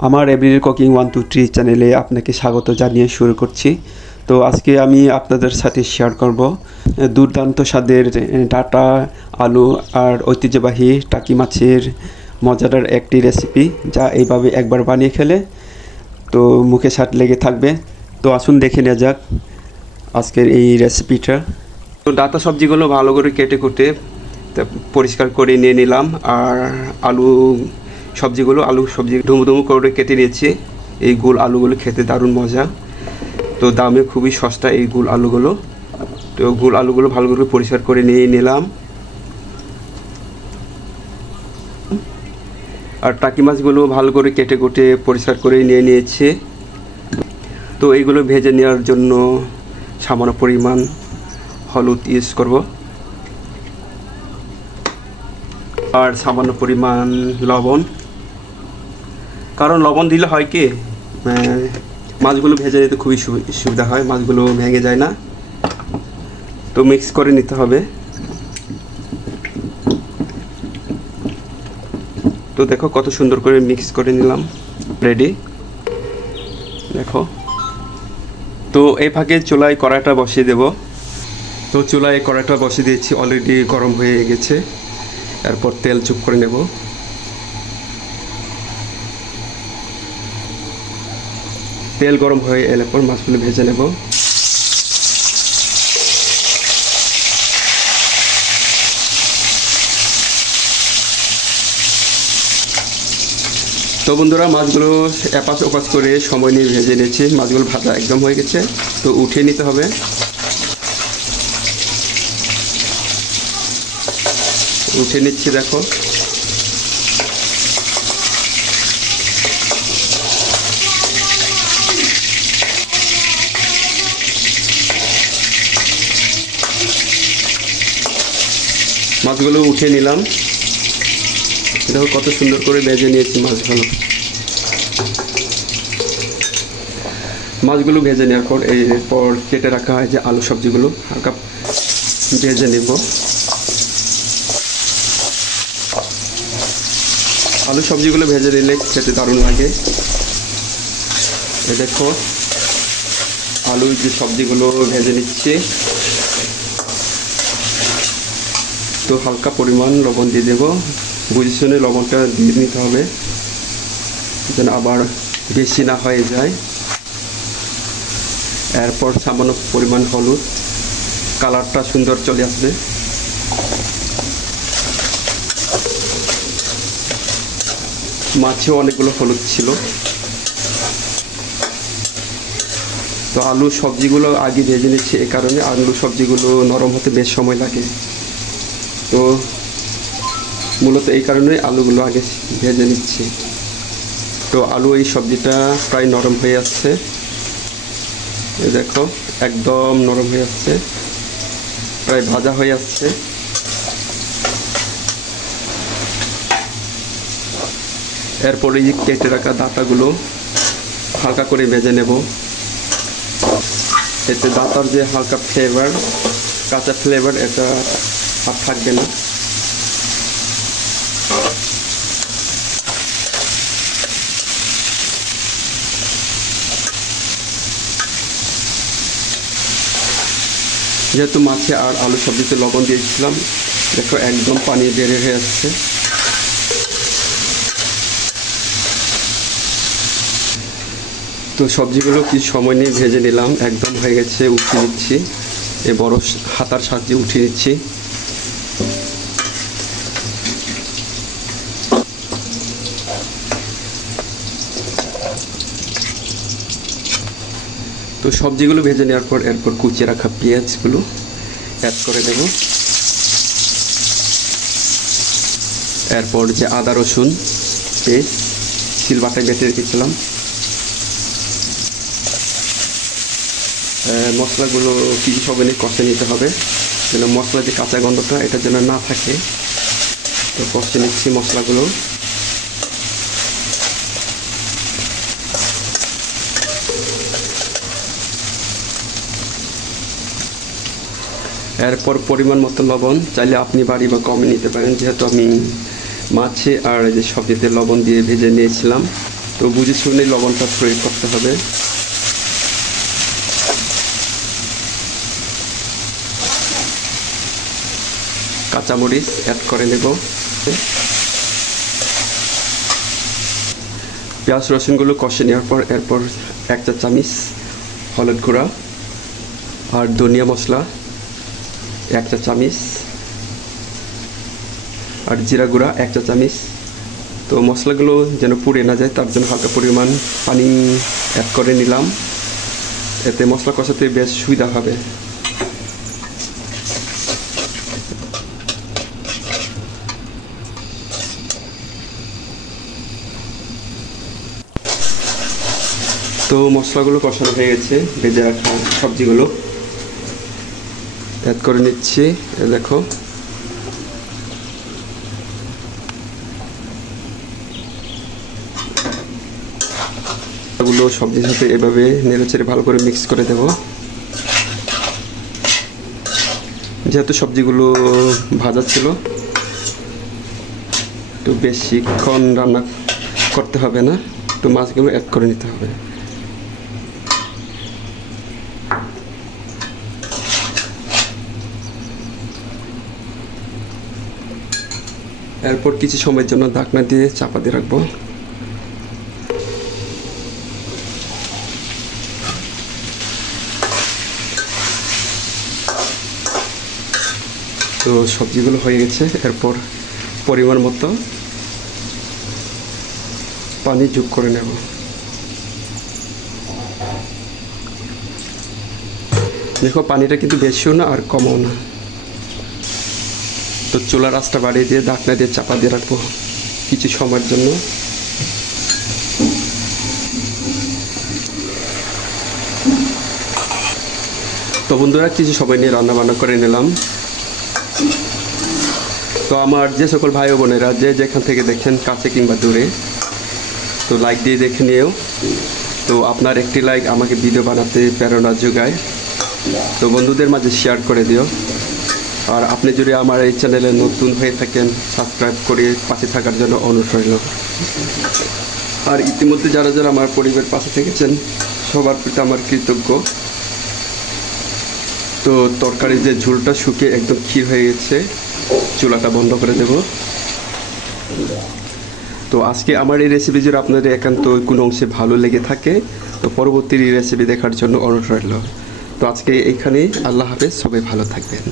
আমার everyday cooking 123 চ্যানেলে আপনাকে স্বাগত জানিয়ে শুরু করছি। তো আজকে আমি আপনাদের সাথে শেয়ার করব দুর্দান্ত স্বাদের ডাটা, আলু আর ঐতিহ্যবাহী টাকি মাছের মজাদার একটি রেসিপি, যা এইভাবে একবার বানিয়ে খেলে তো মুখে স্বাদ লেগে থাকবে। তো আসুন দেখে নেওয়া যাক আজকের এই রেসিপিটা। তো ডাটা সবজিগুলো ভালো করে কেটে কুটে পরিষ্কার করে নিয়ে নিলাম, আর আলু সবজি ডুমো ডুমো করে কেটে নিয়েছি। এই গোল আলুগুলো খেতে দারুণ মজা, তো দামে খুবই সস্তা এই গোল আলুগুলো। তো গোল আলুগুলো ভালো করে পরিষ্কার করে নিয়ে নিলাম। আর টাকি মাছগুলো ভালো করে কেটে কুটে পরিষ্কার করে নিয়ে নিয়েছি। তো এইগুলো ভেজে নেওয়ার জন্য সামান্য পরিমাণ হলুদ ইউজ করব, আর সামান্য পরিমাণ লবণ। কারণ লবণ দিলে হয় কি, মাছগুলো ভেজে নিতে খুবই সুবিধা হয়, মাছগুলো ভেঙে যায় না। তো মিক্স করে নিতে হবে। তো দেখো কত সুন্দর করে মিক্স করে নিলাম, রেডি দেখো। তো এই ফাঁকে চুলায় কড়াইটা বসিয়ে দেব। তো চুলায় কড়াইটা বসিয়ে দিয়েছি, অলরেডি গরম হয়ে গেছে। এরপর তেল চুপ করে নেব। তেল গরম হয়ে এলে পর মাছগুলো ভেজে নেব। তো বন্ধুরা, মাছগুলো এপাশ ওপাশ করে সময় নিয়ে ভেজে নিয়েছি। মাছগুলো ভাজা একদম হয়ে গেছে, তো উঠিয়ে নিতে হবে। উঠে নিচ্ছি দেখো। মাছগুলো উঠিয়ে নিলাম, দেখো কত সুন্দর করে ভেজে নিয়েছি মাছগুলো। মাছগুলো ভেজে নেওয়ার পর এরপর কেটে রাখা হয় যে আলু সবজিগুলো হালকা ভেজে নেব। আলু সবজিগুলো ভেজে নিলে খেতে দারুণ লাগে। এই দেখো আলু যে সবজিগুলো ভেজে নিচ্ছি। তো হালকা পরিমাণ লবণ দিয়ে দেবো, বুঝে শুনে লবণটা দিয়ে নিতে হবে, যেন আবার বেশি না হয়ে যায়। এরপর সামান্য পরিমাণ হলুদ, কালারটা সুন্দর চলে আসবে। মাছেও অনেকগুলো হলুদ ছিল। তো আলু সবজিগুলো আগে ভেজে নিচ্ছি, এ কারণে আলু সবজিগুলো নরম হতে বেশ সময় লাগে। তো মূলত এই কারণে আলুগুলো আগে ভেজে নিচ্ছি। তো আলু এই সবজিটা প্রায় নরম হয়ে আসছে, এই দেখো একদম নরম হয়ে আসছে, প্রায় ভাজা হয়ে আসছে। এরপরে এই কেটে রাখা ডাঁটাগুলো হালকা করে ভেজে নেব। এতে ডাঁটার যে হালকা ফ্লেভার, কাঁচা ফ্লেভার, এটা আর থাকবে না। যেহেতু মাছে আর আলু সবজিতে লবণ দিয়েছিলাম, দেখো একদম পানি বের হয়ে আসছে। তো সবজিগুলো কি সময় নিয়ে ভেজে নিলাম, একদম হয়ে গেছে। উঠিয়ে নিচ্ছি, এই বড় হাতার সাহায্যে উঠিয়ে নিচ্ছি। তো সবজিগুলো ভেজে নেওয়ার পর এরপর কুচিয়ে রাখা পেঁয়াজগুলো অ্যাড করে দেব। এরপর যে আদা রসুন পেস্ট শিলবাটায় বেটে রেখেছিলাম, মশলাগুলো কিছু সবাই কষে নিতে হবে, যেন মশলা যে কাঁচা গন্ধটা এটা যেন না থাকে। তো কষে নিচ্ছি মশলাগুলো। এরপর পরিমাণ মতো লবণ, চাইলে আপনি বাড়ি বা কমে নিতে পারেন, যেহেতু আমি মাছে আর যে সবজিতে লবণ দিয়ে ভেজে নিয়েছিলাম। তো বুঝে শুনে লবণটা প্রয়োগ করতে হবে। কাঁচামরিচ অ্যাড করে নেব। পেঁয়াজ রসুনগুলো কষে নেওয়ার পর এরপর 1 চা চামচ হলুদ গুঁড়া আর ধনিয়া মশলা 1 চা চামচ আর জিরা গুঁড়া 1 চা চামচ। তো মশলাগুলো যেন পুড়ে না যায় তার জন্য হালকা পরিমাণ পানি অ্যাড করে নিলাম, এতে মশলা কষাতে বেশ সুবিধা হবে। তো মশলাগুলো কষানো হয়ে গেছে, ভেজে রাখা সবজিগুলো অ্যাড করে নিচ্ছি। দেখো গুলো সবজির সাথে এভাবে নেড়েচেড়ে ভালো করে মিক্স করে দেব। যেহেতু সবজিগুলো ভাজা ছিল তো বেশিক্ষণ রান্না করতে হবে না, তো মাছগুলো অ্যাড করে নিতে হবে। এরপর কিছু সময়ের জন্য ঢাকনা দিয়ে চাপা দিয়ে রাখবো। তো সবজিগুলো হয়ে গেছে, এরপর পরিমাণ মতো পানি যোগ করে নেব। দেখো পানিটা কিন্তু বেশিও না আর কমও না। তো চুলার আঁচটা বাড়িয়ে দিয়ে ঢাকনা দিয়ে চাপা দিয়ে রাখবো কিছু সময়ের জন্য। তো বন্ধুরা কিছু সময় নিয়ে রান্না বান্না করে নিলাম। তো আমার যে সকল ভাই ও বোনেরা যে যেখান থেকে দেখেন কাছে কিংবা দূরে, তো লাইক দিয়ে দেখে নিও। তো আপনার একটি লাইক আমাকে ভিডিও বানাতে প্রেরণা যোগায়। তো বন্ধুদের মাঝে শেয়ার করে দিও। আর আপনি যদি আমার এই চ্যানেলে নতুন হয়ে থাকেন সাবস্ক্রাইব করে পাশে থাকার জন্য অনুরোধ রইল। আর ইতিমধ্যে যারা যারা আমার পরিবারের পাশে থেকেছেন সবার প্রতি আমার কৃতজ্ঞ। তো তরকারির যে ঝোলটা শুকিয়ে একদম ক্ষীর হয়ে গেছে, চুলাটা বন্ধ করে দেব। তো আজকে আমার এই রেসিপি যদি আপনাদের একান্ত কোনো অংশে ভালো লেগে থাকে তো পরবর্তী রেসিপি দেখার জন্য অনুরোধ রইল। তো আজকে এইখানেই, আল্লাহ হাফেজ, সবাই ভালো থাকবেন।